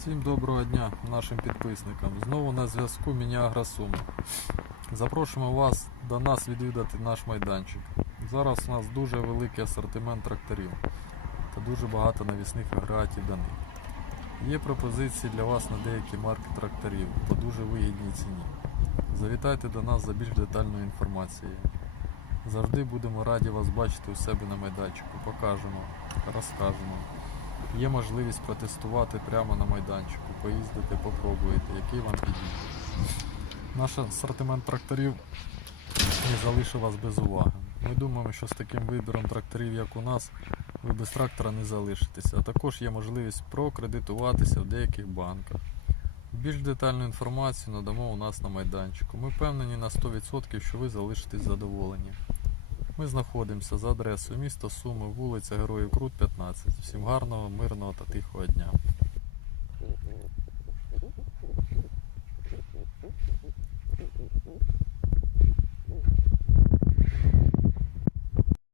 Всім доброго дня нашим підписникам. Знову на зв'язку Мініагра Суми. Запрошуємо вас до нас відвідати наш майданчик. Зараз у нас дуже великий асортимент тракторів та дуже багато навісних агрегатів до них. Є пропозиції для вас на деякі марки тракторів по дуже вигідній ціні. Завітайте до нас за більш детальною інформацією. Завжди будемо раді вас бачити у себе на майданчику. Покажемо, розкажемо. Є можливість протестувати прямо на майданчику, поїздити, попробуєте, який вам підійде. Наш асортимент тракторів не залишив вас без уваги. Ми думаємо, що з таким вибіром тракторів, як у нас, ви без трактора не залишитеся, а також є можливість прокредитуватися в деяких банках. Більш детальну інформацію надамо у нас на майданчику. Ми впевнені на 100%, що ви залишитесь задоволені. Ми знаходимося за адресою міста Суми, вулиця Героїв Крут, 15. Всім гарного, мирного та тихого дня.